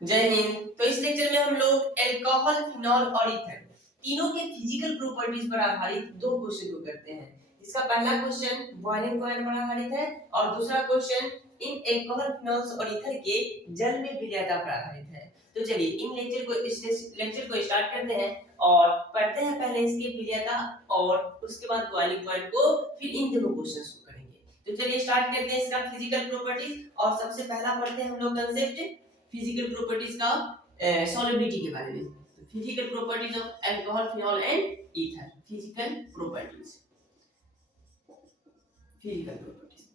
जय हिंद। तो इस लेक्चर में हम लोग एल्कोहल, फिनॉल और ईथर तीनों के फिजिकल प्रॉपर्टीज पर आधारित दो क्वेश्चन को करते हैं। इसका पहला क्वेश्चन बॉइलिंग पॉइंट पर आधारित है और दूसरा क्वेश्चन इन एल्कोहल, फिनॉल्स और ईथर के जल में विलयता पर आधारित है। तो चलिए इस लेक्चर को स्टार्ट करते हैं और पढ़ते हैं पहले इसकी विलयता और उसके बाद बॉइलिंग पॉइंट को, फिर इन दोनों क्वेश्चंस को करेंगे। तो चलिए स्टार्ट करते हैं इसका फिजिकल प्रॉपर्टीज और सबसे पहला पढ़ते हैं हम लोग कंसेप्ट फिजिकल प्रॉपर्टीज का सॉल्युबिलिटी के बारे में। तो physical properties of alcohol, phenol and ether. Physical properties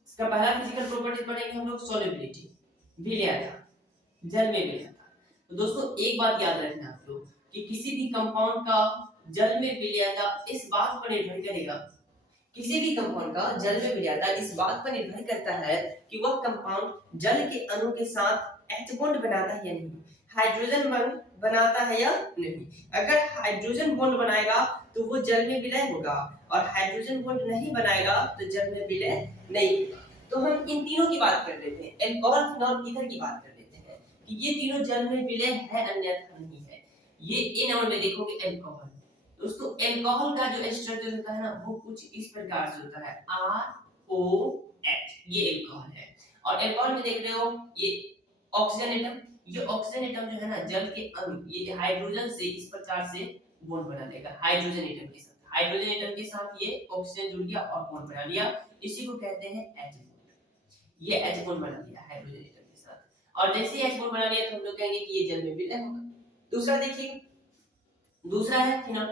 इसका पहला फिजिकल प्रॉपर्टीज पढ़ेंगे हम लोग सॉल्युबिलिटी, विलयता, जल में विलयता। तो दोस्तों एक बात याद रखना आप लोग कि किसी भी कंपाउंड का जल में विलयता इस बात पर निर्भर करेगा, किसी भी कंपाउंड का जल में विलयता इस बात पर निर्भर करता है कि वह कंपाउंड जल के अणु के साथ H बॉन्ड बनाता है या नहीं, हाइड्रोजन बॉन्ड बनाता है या नहीं। अगर हाइड्रोजन बॉन्ड बनाएगा तो वो जल में विलय होगा और हाइड्रोजन बॉन्ड नहीं बनाएगा तो जल में विलय नहीं होगा। तो हम इन तीनों की बात कर लेते हैं, अल्कोहल, फिनॉल, ईथर की बात कर लेते हैं कि ये तीनों जल में विलय है अन्यथा नहीं है। ये ए नंबर में देखोगे अल्कोहल। दोस्तों अल्कोहल का जो स्ट्रक्चर होता है ना वो कुछ इस प्रकार से होता है, ROH, ये अल्कोहल है। और अल्कोहल में देख रहे हो ये ऑक्सीजन एटम, ये ऑक्सीजन एटम जो है ना जल के अणु, ये हाइड्रोजन से इस प्रकार से बॉन्ड बना देगा। हाइड्रोजन एटम के साथ, हाइड्रोजन एटम के साथ ये ऑक्सीजन जुड़ गया और बॉन्ड बना लिया, इसी को कहते हैं H बॉन्ड। ये H बॉन्ड बना लिया हाइड्रोजन एटम के साथ और जैसे ही H बॉन्ड बना लिया तो हम लोग कहेंगे कि ये जल में विलय होगा। दूसरा देखिए, दूसरा है फिनॉल।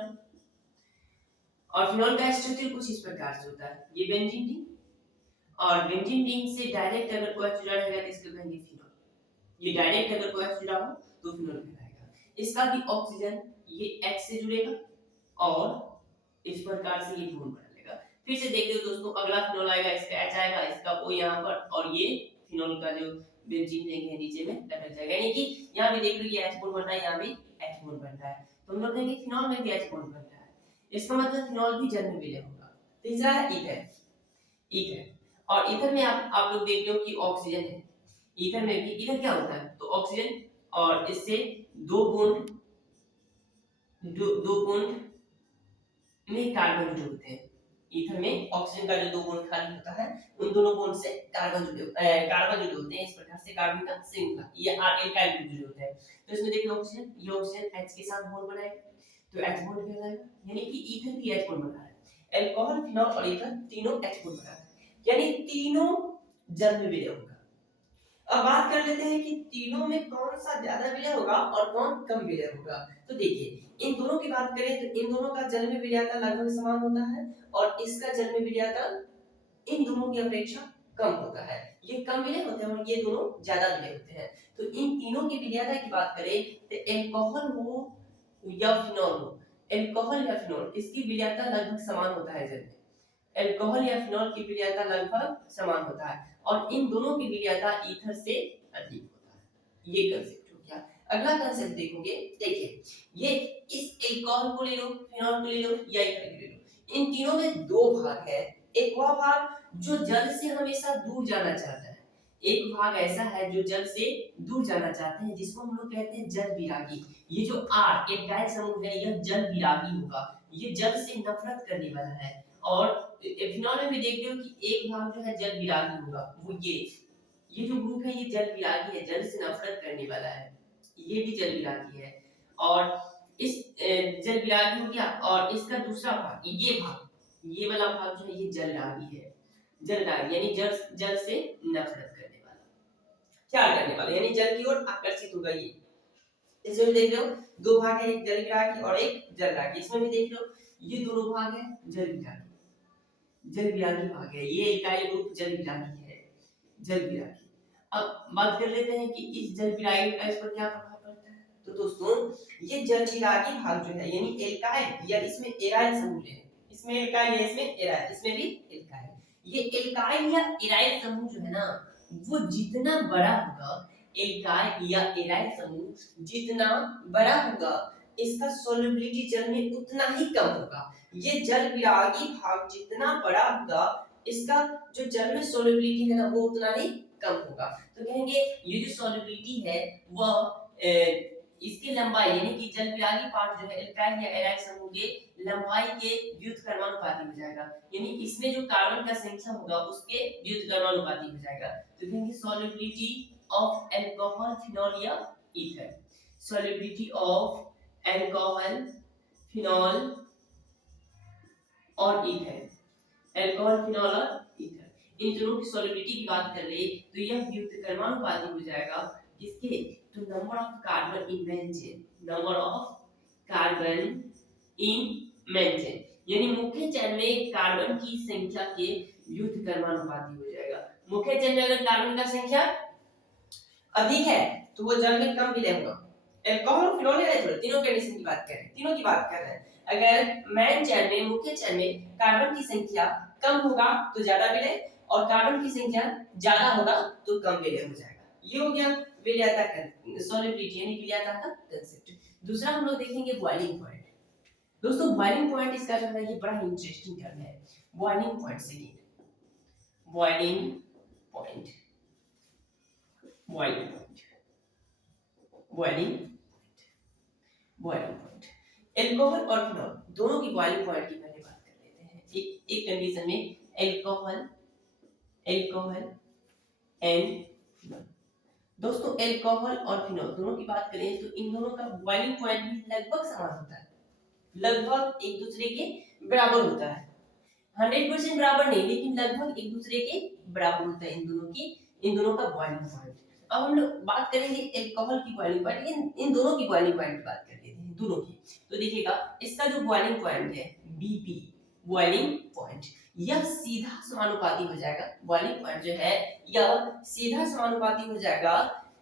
और फिनॉल का स्ट्रक्चर कुछ इस प्रकार से होता है, ये बेंजीन रिंग और बेंजीन रिंग से डायरेक्ट अगर कोई जुड़ा रहेगा तो इसको कहेंगे फिनॉल। ये डायरेक्ट अगर कोई जुड़ा हो तो फिनॉल कहलाएगा। इसका भी ऑक्सीजन ये H से जुड़ेगा और इस प्रकार से ये बॉन्ड बना लेगा। फिर से देख लो दोस्तों, अगला फिनॉल आएगा, इसका H आएगा, इसका O यहां पर और ये फिनॉल का जो बेंजीन रिंग है नीचे में लटक जाएगा। यानी कि यहां भी देख लो ये H बॉन्ड बन रहा है, यहां भी H बॉन्ड बन रहा है, तो हम लोग कहेंगे फिनॉल में भी H बॉन्ड बन रहा है, इसका मतलब फिनॉल भी जल में विलय होगा। तीसरा है ईथर। ईथर और ईथर में आप लोग देख लो कि ऑक्सीजन है, ईथर में भी ईथर क्या होता है तो ऑक्सीजन और इससे दो बॉन्ड में कार्बन जुड़े होते हैं। ईथर में ऑक्सीजन का जो दो बॉन्ड खाली होता है उन दोनों बॉन्ड से कार्बन जुड़े होते हैं। इस प्रकार से कार्बन का श्रृंखला ये एल्काइल ग्रुप जुड़े होते हैं। तो इसमें देखो ऑक्सीजन, ये ऑक्सीजन H के साथ बॉन्ड बनाएगा तो H बॉन्ड कहलाएगा, यानी कि ईथर भी H बॉन्ड बना रहा है। अल्कोहल, फिनॉल और ईथर तीनों H बॉन्ड बना रहे हैं, यानी तीनों जल में विलय होगा। अब बात कर लेते हैं कि तीनों में कौन सा ज्यादा विलय होगा और कौन कम विलय होगा। तो देखिए इन दोनों की बात करें तो इन दोनों का जल में विलयता लगभग समान होता है और इसका जल में विलयता इन दोनों की अपेक्षा कम होता है। ये कम विलय होते हैं और ये दोनों ज्यादा विलय होते हैं। तो इन तीनों की विलयता की बात करें तो अल्कोहल हो या फिनॉल हो, अल्कोहल या फिनॉल इसकी विलयता लगभग समान होता है जल में। अल्कोहल या फिनॉल की विलयता लगभग समान होता है और इन दोनों की विलयता ईथर से अधिक होता है। ये कांसेप्ट हो गया। अगला कांसेप्ट देखोगे, देखिए ये इस अल्कोहल को ले लो, फिनॉल को ले लो या ईथर को ले लो, इन तीनों में दो भाग है। एक वह भाग जो जल से हमेशा दूर जाना चाहता है, एक भाग ऐसा है जो जल से दूर जाना चाहते हैं जिसको हम लोग कहते हैं जल विरागी। ये जो R एल्काइल समूह है यह जल विरागी होगा, ये जल से नफरत करने वाला है। और फिनॉल में भी देख रहे हो कि एक भाग जो है जल विरागी होगा, वो ये जो ग्रुप है ये जल विरागी है, जल से नफरत करने वाला है, ये भी जल विरागी है। और इस जल विरागी हो गया और इसका दूसरा भाग ये वाला भाग जो है ये जल रागी है, जल रागी यानी जल से नफरत करने वाला, क्या करने वाला यानी जल की ओर आकर्षित होगा। ये इसमें देख लो दो भाग है, एक जल विरागी और एक जल रागी। इसमें भी देख लो ये दोनों भाग है जल विरागी, जल विरागी भाग है, ये इकाई ग्रुप जल विरागी है, जल विरागी। अब बात कर लेते हैं कि इस जल विरागी का इस पर क्या प्रभाव पड़ता है। तो दोस्तों ये जल विरागी भाग जो है यानी एल्काइल या इसमें एराइल समूह है, इसमें एल्काइल है इसमें एराइल, इसमें भी एल्काइल, ये एल्काइल या एराइल समूह जो है ना वो जितना बड़ा होगा, एल्काइल या एराइल समूह जितना बड़ा होगा इसका सोल्युबिलिटी जल में उतना ही कम होगा। ये जल विरागी भाग जितना बड़ा होगा इसका जो जल में सोल्युबिलिटी है ना वो उतना ही कम होगा। तो कहेंगे ये जो सोल्युबिलिटी है वह इसकी लंबाई यानी कि जल विरागी पार्ट जो है एल्काइल या एराइल समूह के लंबाई के व्युत्क्रमानुपाती हो जाएगा, यानी इसमें जो कार्बन का संख्या होगा उसके व्युत्क्रमानुपाती हो जाएगा। तो कहेंगे सॉल्युबिलिटी ऑफ अल्कोहल फिनॉल या ether, solubility of alcohol phenol और ईथर, अल्कोहल फिनॉल और ईथर, इन दोनों की सॉल्युबिलिटी की बात कर ले तो यह व्युत्क्रमानुपाती हो जाएगा किसके, तो number of carbon in benzene, number of carbon in benzene, यानी मुख्य चैन में कार्बन की संख्या के व्युत्क्रमानुपाती हो जाएगा। मुख्य चैन में अगर कार्बन का संख्या अधिक है तो वो जल में कम विलय होगा। अल्कोहल फिनॉल या एथेनॉल तीनों कंडीशन की बात कर रहे हैं, तीनों की बात कर रहे हैं। अगर मेन चैन में मुख्य चैन में कार्बन की संख्या कम होगा तो ज्यादा विलय, और कार्बन की संख्या ज्यादा होगा तो कम विलय हो जाएगा। ये हो गया विलयता का सॉल्युबिलिटी यानी विलयता का कांसेप्ट। दूसरा हम लोग देखेंगे बॉइलिंग पॉइंट। दोस्तों बॉइलिंग पॉइंट इसका जो है ये बड़ा इंटरेस्टिंग टर्म है। बॉइलिंग पॉइंट से boiling point, boiling point, boiling boiling point, alcohol और फिनॉल दोनों की बॉइलिंग पॉइंट की पहले बात कर लेते हैं। एक कंडीशन में अल्कोहल एंड फिनॉल। दोस्तों अल्कोहल और फिनॉल दोनों की बात करें तो इन दोनों का बॉइलिंग पॉइंट भी लगभग समान होता है, लगभग एक दूसरे के बराबर होता है। 100% बराबर नहीं लेकिन लगभग एक दूसरे के बराबर होता है इन दोनों का बॉइलिंग पॉइंट। अब हम लोग बात करेंगे अल्कोहल की बॉइलिंग पॉइंट, इन दोनों की बॉइलिंग पॉइंट की बात कर लेते हैं दोनों की। तो देखिएगा इसका जो बॉइलिंग पॉइंट है BP बॉइलिंग पॉइंट, यह सीधा समानुपाती हो जाएगा। बॉइलिंग पॉइंट जो है यह सीधा समानुपाती हो जाएगा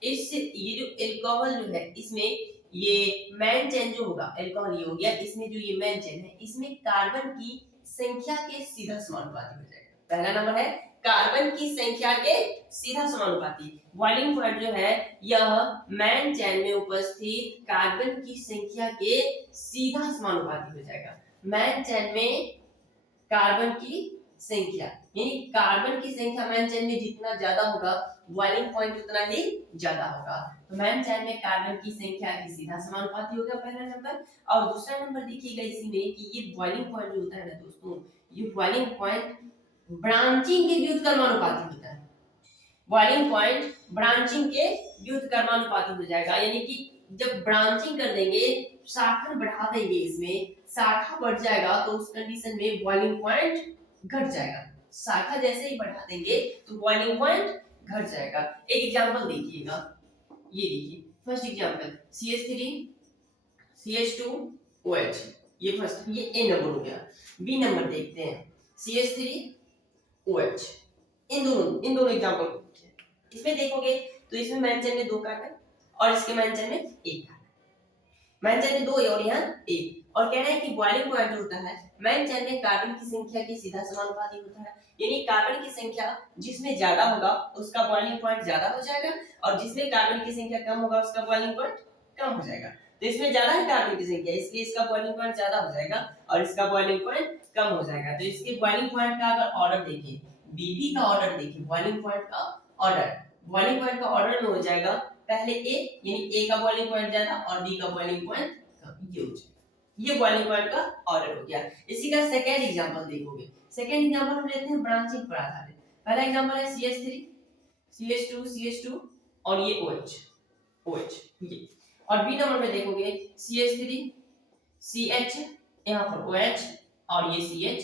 इससे। ये जो अल्कोहल जो है इसमें ये मेन चेन जो होगा, अल्कोहल ये हो गया, इसमें जो ये मेन चेन है इसमें कार्बन की संख्या के सीधा समानुपाती हो जाएगा। पहला नंबर है कार्बन की संख्या के सीधा समानुपाती। बॉइलिंग पॉइंट जो है यह मेन चेन में उपस्थित कार्बन की संख्या के सीधा समानुपाती हो जाएगा। मेन चेन में कार्बन की संख्या यानी कार्बन की संख्या मेन चेन में जितना ज्यादा होगा बॉइलिंग पॉइंट उतना ही ज्यादा होगा। तो मेन चेन में कार्बन की संख्या की सीधा समानुपाती होगा पहला नंबर। और दूसरा नंबर देखिएगा इसी में कि ये बॉइलिंग पॉइंट जो होता है ना दोस्तों, ये बॉइलिंग पॉइंट ब्रांचिंग के व्युत्क्रमानुपाती होता है। बॉइलिंग पॉइंट ब्रांचिंग के व्युत्क्रमानुपाती हो जाएगा, यानी कि जब ब्रांचिंग कर देंगे, शाखा बढ़ा देंगे, इसमें शाखा बढ़ जाएगा तो उस कंडीशन में बॉइलिंग पॉइंट घट जाएगा। शाखा जैसे ही बढ़ा देंगे तो बॉइलिंग पॉइंट घट जाएगा। एक एग्जांपल देखिएगा, ये देखिए फर्स्ट एग्जांपल CH3 CH2OH, ये फर्स्ट, ये ए नंबर हो गया। बी नंबर देखते हैं CH3OH, इन दोनों एग्जांपल इसमें देखोगे तो इसमें मेन चेन में 2 कार्बन और इसके मेन चेन में 1 कार्बन, मेन चेन में 2 और यहाँ 1। और कह रहे हैं कि बॉइलिंग पॉइंट जो होता है मेन चेन में कार्बन की संख्या के सीधा समानुपाती होता है, यानी कार्बन की संख्या जिसमें ज्यादा होगा उसका बॉइलिंग पॉइंट ज्यादा हो जाएगा और जिसमें कार्बन की संख्या कम होगा उसका बॉइलिंग पॉइंट कम हो जाएगा। तो इसमें ज्यादा है कार्बन की संख्या इसलिए इसका बॉइलिंग पॉइंट ज्यादा हो जाएगा और इसका बॉइलिंग पॉइंट कम हो जाएगा। तो इसके बॉइलिंग पॉइंट का अगर ऑर्डर देखें, BP का ऑर्डर देखिए, बॉइलिंग पॉइंट का ऑर्डर, बॉइलिंग पॉइंट का ऑर्डर में हो जाएगा पहले A, यानी A का बॉइलिंग पॉइंट ज्यादा और B का बॉइलिंग पॉइंट कम, ये हो जाएगा। ये बॉइलिंग पॉइंट का ऑर्डर हो गया। इसी का सेकंड एग्जांपल देखोगे, सेकंड एग्जांपल हम लेते हैं ब्रांचिंग पर आधारित। पहला एग्जांपल है CH3 CH2 और ये OH ये, और बी नंबर में देखोगे CH3 CH, यहाँ पर OH और ये CH,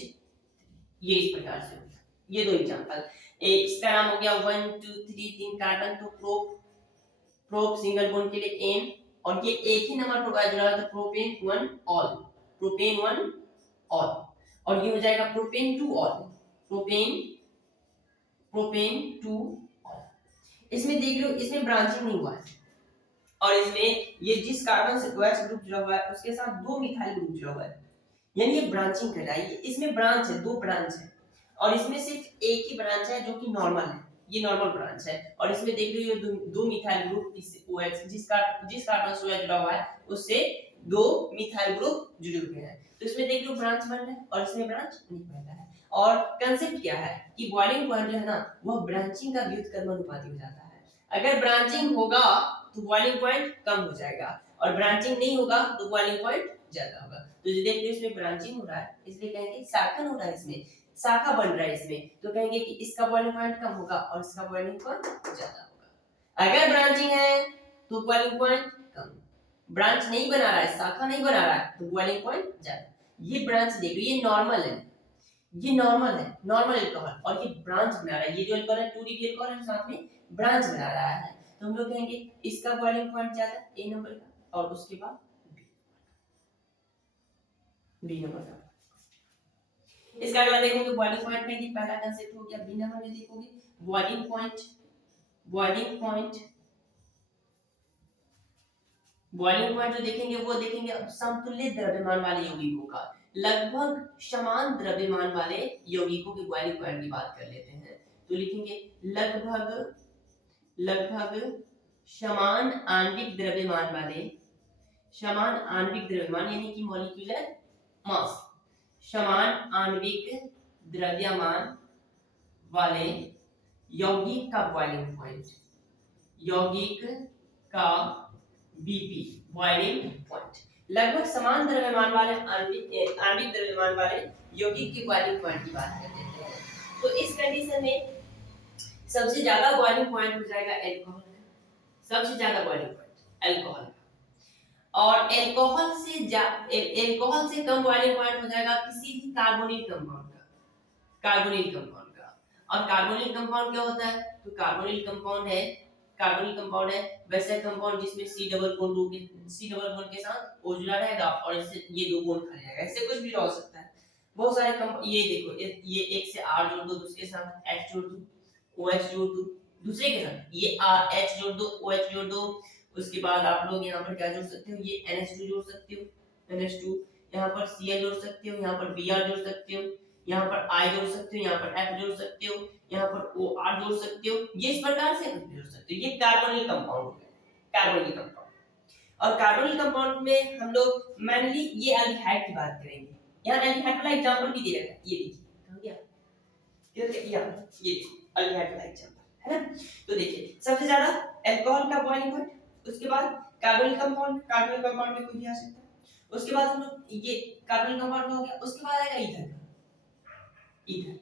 ये इस प्रकार से होगा। ये 2 एग्जांपल, इसका नाम हो गया 1 2 3 3 कार्बन, तो प्रोप सिंगल बॉन्ड के लिए N, और ये एक ही नंबर प्रोवाइड हो रहा है तो प्रोपेन 1 ऑल, प्रोपेन 1 ऑल, और ये हो जाएगा प्रोपेन 2 ऑल, प्रोपेन 2 ऑल। इसमें देख लो इसमें ब्रांचिंग नहीं हुआ है और इसमें ये जिस कार्बन से OH ग्रुप जुड़ा हुआ है उसके साथ 2 मिथाइल ग्रुप जुड़ा हुआ है, यानी ये ब्रांचिंग कर रहा है। इसमें ब्रांच है, 2 ब्रांच है और इसमें सिर्फ एक ही ब्रांच है जो कि नॉर्मल है, ये नॉर्मल ब्रांच है। और इसमें देख लो ये 2 मिथाइल ग्रुप इस OH जिस कार्बन से OH जुड़ा हुआ है उससे 2 मिथाइल ग्रुप जुड़े हुए हैं। तो इसमें देख लो ब्रांच बन रहा है और इसमें ब्रांच नहीं बन रहा है। और कांसेप्ट क्या है कि बॉइलिंग पॉइंट जो है ना वह ब्रांचिंग का व्युत्क्रमानुपाती हो जाता है। अगर ब्रांचिंग होगा तो बॉइलिंग पॉइंट कम हो जाएगा, और ब्रांचिंग नहीं होगा तो बॉइलिंग पॉइंट ज्यादा होगा। तो जो देखिए इसमें ब्रांचिंग हो रहा है, इसलिए कहेंगे शाखन हो रहा है, इसमें शाखा बन रहा है इसमें, तो कहेंगे कि इसका बॉइलिंग पॉइंट कम होगा और इसका बॉइलिंग पॉइंट ज्यादा होगा। अगर ब्रांचिंग है तो बॉइलिंग पॉइंट कम, ब्रांच नहीं बना रहा है, शाखा नहीं बना रहा है, तो बॉइलिंग पॉइंट ज्यादा। ये ब्रांच देख लो, ये नॉर्मल है, ये नॉर्मल है, नॉर्मल अल्कोहल, और ये ब्रांच बना रहा है, ये जो अल्कोहल है 2 डिग्री अल्कोहल है, साथ में ब्रांच बना रहा है, तो हम लोग कहेंगे इसका बॉइलिंग पॉइंट ज्यादा ए नंबर का, और उसके बाद बी नंबर का। इसका अगला देखोगे बॉइलिंग पॉइंट में, पहला कांसेप्ट हो गया। बी नंबर में देखोगे boiling point, boiling point, boiling point जो देखेंगे वो देखेंगे समतुल्य द्रव्यमान वाले यौगिकों का, लगभग समान द्रव्यमान वाले यौगिकों की बॉइलिंग पॉइंट की बात कर लेते हैं, तो लिखेंगे लगभग, लगभग समान आणविक द्रव्यमान वाले, समान आणविक द्रव्यमान यानी कि मॉलिक्यूलर मास, समान आणविक द्रव्यमान वाले यौगिक का बॉइलिंग पॉइंट, यौगिक का बीपी बॉइलिंग पॉइंट, लगभग समान द्रव्यमान वाले आणविक द्रव्यमान वाले यौगिक के बॉइलिंग पॉइंट की बात कर लेते हैं। तो इस कंडीशन में सबसे ज्यादा बॉइलिंग पॉइंट हो जाएगा अल्कोहल का, सबसे ज्यादा बॉइलिंग पॉइंट अल्कोहल का, और अल्कोहल से कम बॉइलिंग पॉइंट हो जाएगा किसी भी कार्बोनिल कंपाउंड का, कार्बोनिल कंपाउंड का। और कार्बोनिल कंपाउंड क्या होता है, तो कार्बोनिल कंपाउंड है, कार्बोनिल कंपाउंड है वैसे कंपाउंड जिसमें C डबल बॉन्ड के साथ O जुड़ा रहेगा और इससे ये 2 बॉन्ड खा जाएगा, इससे कुछ भी हो सकता है। बहुत सारे ये देखो, ये एक से R जोड़ दो, दूसरे के साथ H जोड़ दो, OH जोड़ दो, दूसरे के साथ ये H जोड़ दो, OH जोड़ दो, उसके बाद आप लोग यहाँ पर क्या जोड़ सकते हो, ये NH2 जोड़ सकते हो, NH2, यहाँ पर Cl जोड़ सकते हो, यहाँ पर Br जोड़ सकते हो, यहाँ पर I जोड़ सकते हो, यहाँ पर F जोड़ सकते हो, यहाँ पर OR जोड़ सकते हो, ये इस प्रकार से जोड़ सकते हो। ये कार्बोनिल कंपाउंड है, कार्बोनिल कंपाउंड। और कार्बोनिल कंपाउंड में हम लोग मेनली ये एल्डिहाइड की बात करेंगे। यहाँ एल्डिहाइड वाला एग्जांपल भी दे रखा है, ये देखिए कहां गया, ये देखिए एल्डिहाइड वाला एग्जांपल है ना। तो देखिए सबसे ज्यादा अल्कोहल का बॉइलिंग पॉइंट, उसके बाद कार्बोनिल कंपाउंड, कार्बोनिल कंपाउंड में कोई भी आ सकता है, उसके बाद हम लोग ये कार्बोनिल कंपाउंड हो गया, उसके बाद आएगा ईथर, ईथर,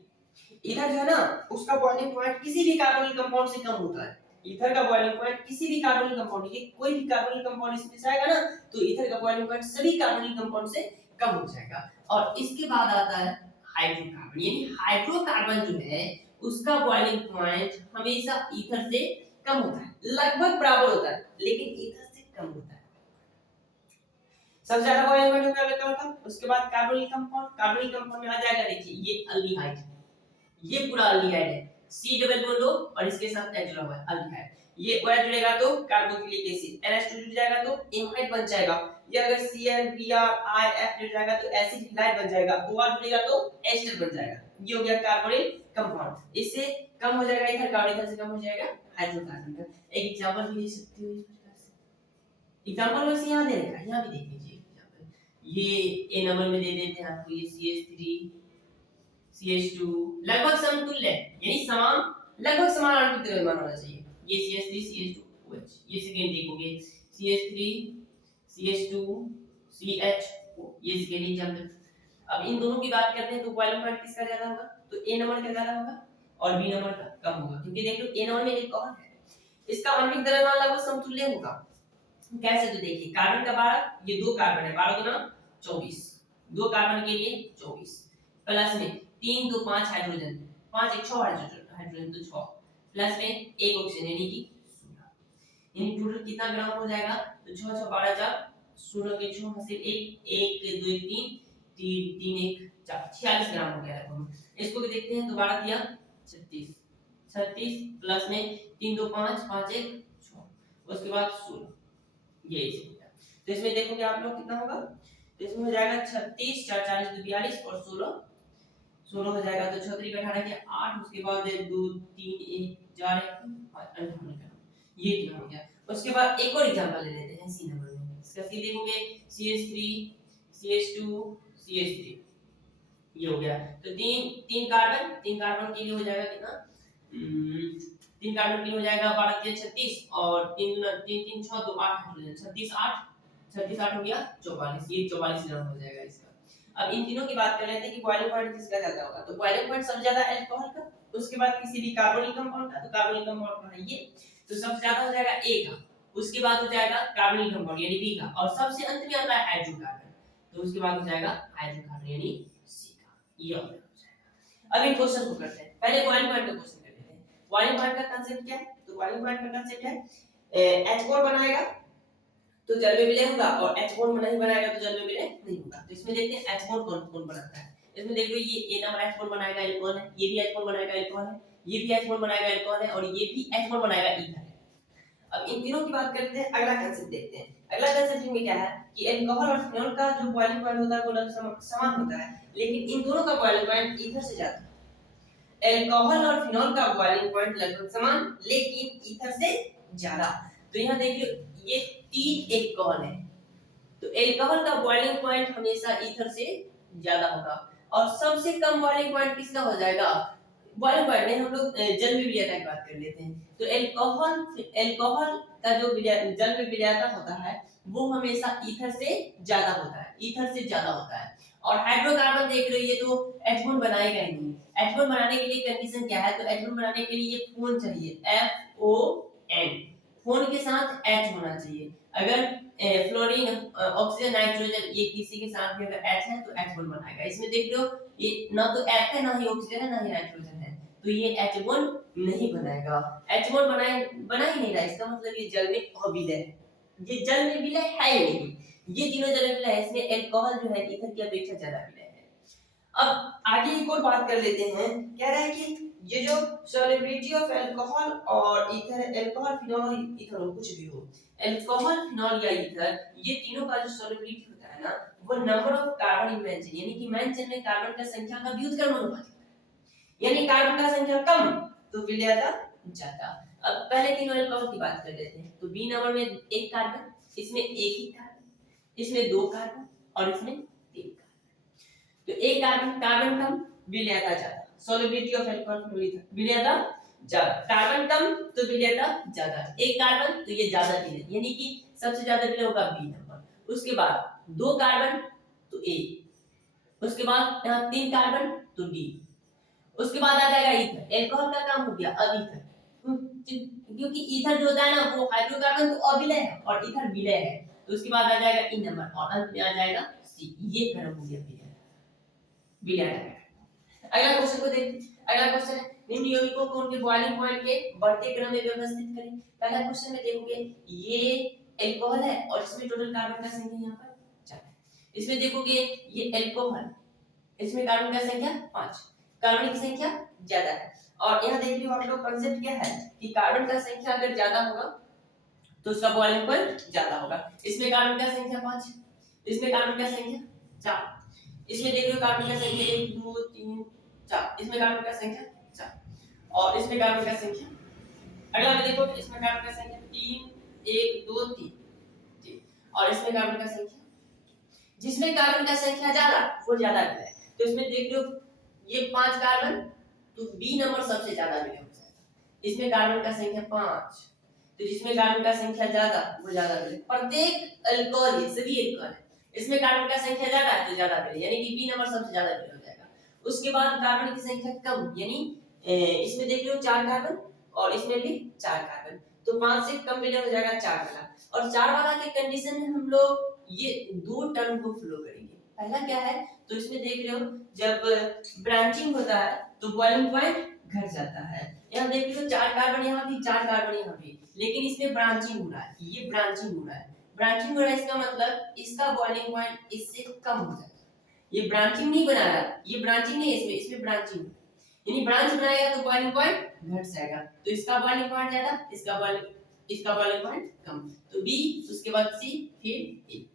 ईथर जो है ना उसका बॉइलिंग पॉइंट किसी भी कार्बोनिल कंपाउंड से कम होता है। ईथर का बॉइलिंग पॉइंट किसी भी कार्बोनिल कंपाउंड, ये कोई भी कार्बोनिल कंपाउंड इसमें जाएगा ना तो ईथर का बॉइलिंग पॉइंट सभी कार्बोनिल कंपाउंड से कम हो जाएगा। और इसके बाद आता है हाइड्रोकार्बन, यानी हाइड्रोकार्बन जो है उसका बॉइलिंग पॉइंट हमेशा ईथर से कम होता है, लगभग बराबर होता है लेकिन ईथर से कम होता है। सबसे ज्यादा बॉइलिंग पॉइंट होगा अल्कोहल का, उसके बाद कार्बोनिल कंपाउंड, कार्बोनिल कंपाउंड में आ जाएगा देखिए ये अल्डिहाइड, ये पूरा अल्डिहाइड है, C डबल बॉन्ड और इसके साथ H जुड़ा हुआ है अल्डिहाइड, ये OH जुड़ेगा तो कार्बोक्सिलिक एसिड, NH2 जुड़ जाएगा तो एमाइड बन जाएगा, ये अगर Cl Br I F जुड़ जाएगा तो एसिड हैलाइड बन जाएगा, OR जुड़ेगा तो एस्टर बन जाएगा। ये हो गया कार्बोनिल कंपाउंड, इससे कम हो जाएगा इथर का, इथर से कम हो जाएगा हाइड्रोकार्बन का। एक एग्जांपल भी दे सकते हो इस प्रकार से, एग्जांपल वैसे यहां दे रखा है, यहां भी देख लीजिए एग्जांपल, ये A नंबर में दे देते हैं आपको, ये CH3 CH2 लगभग समतुल्य है, यानी समान, लगभग समान आणविक द्रव्यमान होना चाहिए। ये CH3 CH2 OH, ये सेकेंड देखोगे CH3 CH2 CHO, ये सेकेंड एग्जांपल। अब इन दोनों की बात करते हैं तो बॉइलिंग पॉइंट किसका ज्यादा होगा, तो A नंबर का ज्यादा होगा और B नंबर का कम होगा, क्योंकि देख लो A नंबर में अल्कोहल है, इसका आणविक द्रव्यमान लगभग समतुल्य होगा। कैसे, तो देखिए कार्बन का 12, ये 2 कार्बन है, 12 गुना 24, 2 कार्बन के लिए 24 प्लस में 3 2 5 हाइड्रोजन, 5 1 6 हाइड्रोजन तो 6 प्लस में 1 ऑक्सीजन यानी कि 16, यानी टोटल कितना ग्राम हो जाएगा, तो 6 6 12 4 16 के 6 में से 1 1 2 3 3 3 1 4 46 ग्राम हो गया लगभग। इसको भी देखते हैं, तो 12 दिया 36, 36 प्लस में 3 2 5 5 1 6, उसके बाद 16, ये इसे तो इसमें देखोगे आप लोग कितना होगा, तो इसमें हो जाएगा 36 4 40 2 42 और 16 हो जाएगा, तो 6 3 18 के 8, उसके बाद 2 3 1 4 1 5 58 का ये कितना हो गया। उसके बाद एक और एग्जांपल ले लेते हैं सी नंबर में, इसका सी देखोगे CH3 CH2 CH3 ये हो गया, तो तीन कार्बन के लिए हो जाएगा कितना, 3 कार्बन तीन हो जाएगा 12 3 36 और 3 3 3 6 2 8 हाइड्रोजन 36 8 हो गया 44, ये 44 नंबर हो जाएगा इसका। अब इन तीनों की बात कर लेते हैं कि बॉइलिंग पॉइंट किसका ज्यादा होगा। तो बॉइलिंग पॉइंट सबसे ज्यादा अल्कोहल का, उसके बाद किसी भी कार्बोनिक कंपाउंड का। तो कार्बोनिक कंपाउंड का है ये, तो सबसे ज्यादा हो जाएगा ए का, उसके बाद हो जाएगा कार्बोनिक कंपाउंड यानी बी का, और सबसे अंत में आता है हाइड्रोकार्बन, तो उसके बाद हो जाएगा हाइड्रोकार्बन यानी सी का। ये हो जाएगा। अब इन क्वेश्चन को करते हैं। पहले बॉइलिंग पॉइंट का क्वेश्चन कर लेते हैं। बॉइलिंग पॉइंट का कांसेप्ट क्या है? तो बॉइलिंग पॉइंट का कांसेप्ट है H4 बनाएगा तो जल में विलय होगा, और H4 नहीं बनाएगा तो जल में विलय नहीं होगा। तो इसमें देखते हैं H4 कौन कौन बनाता है। इसमें देख लो ये A नंबर H4 बनाएगा अल्कोहल है, ये भी H4 बनाएगा अल्कोहल है, ये भी H4 बनाएगा अल्कोहल है, और ये भी H4 बनाएगा ईथर है। अब इन तीनों की बात करते हैं। अगला कांसेप्ट देखते हैं। अगला कांसेप्ट में क्या है कि अल्कोहल और फिनोल का जो बॉइलिंग पॉइंट होता है वो लगभग समान होता है, लेकिन इन दोनों का बॉइलिंग पॉइंट ईथर से ज्यादा है। अल्कोहल और फिनोल का बॉइलिंग पॉइंट लगभग समान, लेकिन ईथर से ज्यादा। तो यहां देखिए ये 3 अल्कोहल है, तो अल्कोहल का बॉइलिंग पॉइंट हमेशा ईथर से ज्यादा होगा। और सबसे कम बॉइलिंग पॉइंट किसका हो जाएगा? बॉइलिंग पॉइंट नहीं, हम लोग जल में विलयता की बात कर लेते हैं। तो अल्कोहल का जो जल में विलयता होता है वो हमेशा ईथर से ज्यादा होता है, ईथर से ज्यादा होता है। और हाइड्रोकार्बन देख रहे हो ये तो H1 बनाएगा ही नहीं। H1 बनाने के लिए कंडीशन क्या है? तो H1 बनाने के लिए फोन चाहिए, FON, फोन के साथ H होना चाहिए। अगर फ्लोरीन ऑक्सीजन नाइट्रोजन ये किसी के साथ भी अगर H है तो H1 बनाएगा। इसमें देख रहे हो ये ना तो F है, ना ही ऑक्सीजन है, ना ही नाइट्रोजन है, तो ये H1 नहीं बनाएगा। H1 बना ही नहीं रहा, इसका मतलब ये जल में अविलय है। ये जल में विलय है ही नहीं, ये तीनों जल में विलय है, इसमें अल्कोहल जो है ईथर की अपेक्षा ज्यादा विलय है। अब आगे एक और बात कर लेते हैं। कह रहा है कि ये जो सॉल्युबिलिटी ऑफ अल्कोहल और ईथर, अल्कोहल फिनोल ईथर हो कुछ भी हो, अल्कोहल फिनोल या ईथर, ये तीनों का जो सॉल्युबिलिटी होता है ना वो number of carbon in mention यानी कि मेंशन में कार्बन का संख्या का व्युत्क्रम अनुपात, यानी कार्बन का संख्या कम तो विलयता ज्यादा। अब पहले तीनों अल्कोहल की बात कर लेते हैं। तो बी नंबर में एक कार्बन, इसमें एक ही कार्बन, इसमें दो कार्बन और इसमें तीन कार्बन। तो एक कार्बन कम विलयता ज्यादा, सॉल्युबिलिटी ऑफ अल्कोहल विलयता ज्यादा, कार्बन कम तो विलयता ज्यादा, एक कार्बन तो ये ज्यादा विलय, यानी कि सबसे ज्यादा विलय होगा बी नंबर। उसके बाद दो कार्बन तो ए, उसके बाद यहाँ तीन कार्बन तो डी, उसके बाद आ जाएगा ईथर। अल्कोहल का काम हो गया अब ईथर, क्योंकि ईथर जो होता है ना वो हाइड्रोकार्बन तो अविलय है और ईथर विलय है, तो उसके बाद आ जाएगा ई नंबर और अंत में आ जाएगा सी। ये क्रम हो गया विलय। अगला क्वेश्चन को देखते हैं। अगला क्वेश्चन है निम्न यौगिकों को उनके बॉइलिंग पॉइंट के बढ़ते क्रम में व्यवस्थित करें। पहला क्वेश्चन में देखोगे ये अल्कोहल है और इसमें टोटल कार्बन का संख्या यहाँ पर 4 है। इसमें देखोगे ये अल्कोहल, इसमें कार्बन का संख्या 5, कार्बन की संख्या ज्यादा है। और यहाँ देख लियो आप लोग कांसेप्ट क्या है कि कार्बन का संख्या अगर ज्यादा होगा तो उसका बॉइलिंग पॉइंट ज्यादा होगा। इसमें कार्बन का संख्या 5, इसमें कार्बन का संख्या 4, इसमें देख लो कार्बन का संख्या 1 2 3 4, इसमें कार्बन का संख्या 4 और इसमें कार्बन का संख्या, अगला में देखो इसमें कार्बन का संख्या 3 1 2 3 और इसमें कार्बन का संख्या, जिसमें कार्बन का संख्या ज्यादा वो ज्यादा है। तो इसमें देख लो ये 5 कार्बन तो बी नंबर सबसे ज्यादा मिले हो जाएगा। इसमें कार्बन का संख्या 5 तो जिसमें कार्बन का संख्या ज्यादा वो ज्यादा मिले। प्रत्येक अल्कोहल है, सभी अल्कोहल है, इसमें कार्बन का संख्या ज्यादा है तो ज्यादा मिले, यानी कि बी नंबर सबसे ज्यादा मिले हो जाएगा। उसके बाद कार्बन की संख्या कम, यानी इसमें देख लो 4 कार्बन और इसमें भी 4 कार्बन, तो 5 से कम मिले हो जाएगा 4 वाला। और 4 वाला के कंडीशन में हम लोग ये दो टर्म को फ्लो करेंगे। पहला क्या है तो इसमें देख रहे हो जब ब्रांचिंग होता है तो बॉइलिंग पॉइंट घट जाता है। यहाँ देख रहे हो 4 कार्बन यहाँ भी 4 कार्बन यहाँ भी, लेकिन इसमें ब्रांचिंग हो रहा है, ये ब्रांचिंग हो रहा है, ब्रांचिंग हो रहा है इसका मतलब इसका बॉइलिंग पॉइंट इससे कम हो जाएगा। ये ब्रांचिंग नहीं बना रहा, ये ब्रांचिंग नहीं है, इसमें ब्रांचिंग, यानी ब्रांच बनाएगा तो बॉइलिंग पॉइंट घट जाएगा, तो इसका बॉइलिंग पॉइंट ज्यादा, इसका बॉइलिंग पॉइंट कम, तो बी उसके बाद सी फिर ए।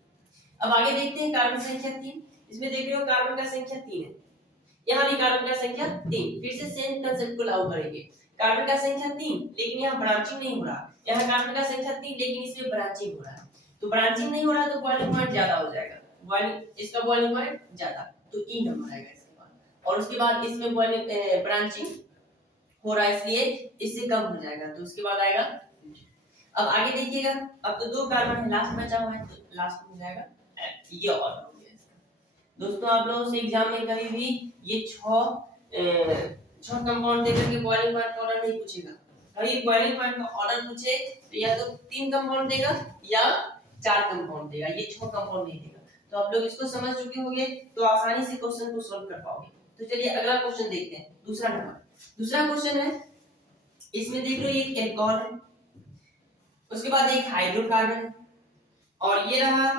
अब आगे देखते हैं कार्बन संख्या 3, इसमें देख रहे हो कार्बन का संख्या 3 है, यहाँ भी कार्बन का संख्या 3, फिर से सेम कांसेप्ट को लागू करेंगे। कार्बन का संख्या 3 लेकिन यहाँ ब्रांचिंग नहीं हो रहा, यहाँ कार्बन का संख्या 3 लेकिन इसमें ब्रांचिंग हो रहा है, तो ब्रांचिंग नहीं हो रहा तो बॉइलिंग पॉइंट ज्यादा हो जाएगा, इसका बॉइलिंग पॉइंट ज्यादा, तो ई नंबर आएगा इसके बाद। और उसके बाद इसमें बॉइलिंग ब्रांचिंग हो रहा है इसलिए इससे कम हो जाएगा, तो उसके बाद आएगा। अब आगे देखिएगा, अब तो 2 कार्बन है, लास्ट बचा हुआ है, तो लास्ट में हो जाएगा F। ये ऑर्डर हो गया इसका। दोस्तों आप लोगों से एग्जाम में कभी भी ये 6 कंपाउंड देकर के बॉइलिंग पॉइंट का ऑर्डर नहीं पूछेगा। कभी बॉइलिंग पॉइंट का ऑर्डर पूछे तो या तो 3 कंपाउंड देगा या 4 कंपाउंड देगा, ये 6 कंपाउंड नहीं देगा। तो आप लोग इसको समझ चुके होंगे, तो आसानी से क्वेश्चन को सॉल्व कर पाओगे। तो चलिए अगला क्वेश्चन देखते हैं, दूसरा नंबर। दूसरा क्वेश्चन है, इसमें देख लो ये एल्कोहल है, उसके बाद एक हाइड्रोकार्बन है, और ये रहा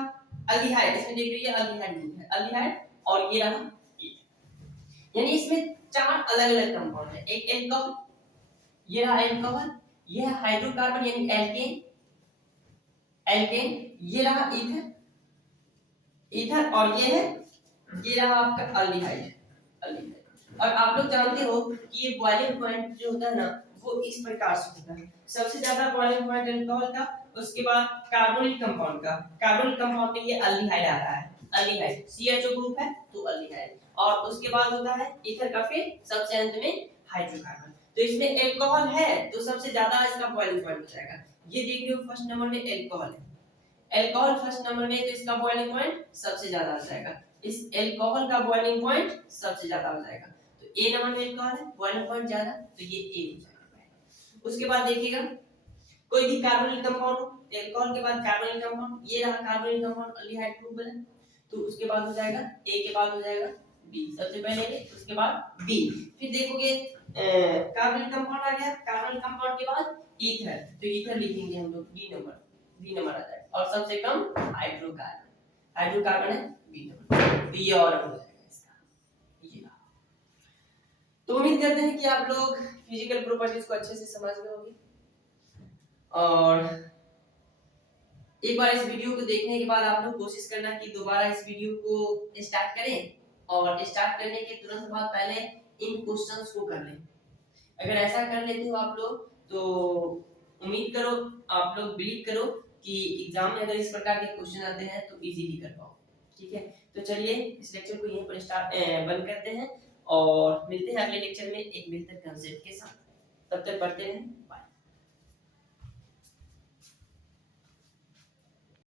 अल्डिहाइड। इसमें देख लो ये अल्डिहाइड नहीं है, अल्डिहाइड, और ये रहा ईथर। यानी इसमें 4 अलग-अलग कंपाउंड है। एक एल्कोहल, ये रहा एल्कोहल, ये है हाइड्रोकार्बन यानी एल्केन, एल्केन, ये रहा ईथर, ईथर, और ये है, ये रहा आपका अल्डिहाइड, अल्डिहाइड। और आप लोग जानते हो कि ये बॉइलिंग पॉइंट जो होता है ना, वो इस प्रकार से होता है। सबसे ज्यादा बॉइलिंग पॉइंट अल्कोहल का, उसके बाद कार्बोनिल कंपाउंड का। कार्बोनिल कंपाउंड में ये अल्डिहाइड आ रहा है, अल्डिहाइड, CHO ग्रुप है तो अल्डिहाइड। और उसके बाद होता है ईथर का, फिर सबसे अंत में हाइड्रोकार्बन। तो इसमें अल्कोहल है तो सबसे ज्यादा इसका बॉइलिंग पॉइंट हो जाएगा। ये देख लो फर्स्ट नंबर में अल्कोहल है, अल्कोहल फर्स्ट नंबर में, तो इसका बॉइलिंग पॉइंट सबसे ज्यादा आ जाएगा। इस अल्कोहल का बॉइलिंग पॉइंट सबसे ज्यादा हो जाएगा। तो ए नंबर में अल्कोहल है, बॉइलिंग पॉइंट ज्यादा, तो ये ए हो जाएगा। उसके बाद देखिएगा कोई भी कार्बोनिल कंपाउंड हो, अल्कोहल के बाद कार्बोनिल कंपाउंड, ये रहा कार्बोनिल कंपाउंड अल्डिहाइड ग्रुप बना, तो उसके बाद हो जाएगा ए के बाद हो जाएगा बी, सबसे पहले ए, उसके बाद बी। फिर देखोगे कार्बोनिल कंपाउंड आ गया, कार्बोनिल कंपाउंड के बाद ईथर, तो ईथर लिखेंगे हम लोग बी नंबर, बी नंबर आ जाएगा। और सबसे कम हाइड्रोकार्बन, हाइड्रोकार्बन है बी नंबर, तो ये और हो जाएगा इसका, ये रहा। तो उम्मीद करते हैं कि आप लोग फिजिकल प्रॉपर्टीज को अच्छे से समझ गए होंगे। और एक बार इस वीडियो को देखने के बाद आप लोग कोशिश करना कि दोबारा इस वीडियो को स्टार्ट करें, और स्टार्ट करने के तुरंत बाद पहले इन क्वेश्चंस को कर लें। अगर ऐसा कर लेते हो आप लोग, तो उम्मीद करो, आप लोग बिलीव करो कि एग्जाम में अगर इस प्रकार के क्वेश्चन आते हैं तो इजीली कर पाओ। ठीक है, तो चलिए इस लेक्चर को यहीं पर स्टार्ट बंद करते हैं, और मिलते हैं अगले लेक्चर में एक बेहतर कंसेप्ट के साथ। तब तक पढ़ते रहें, बाय।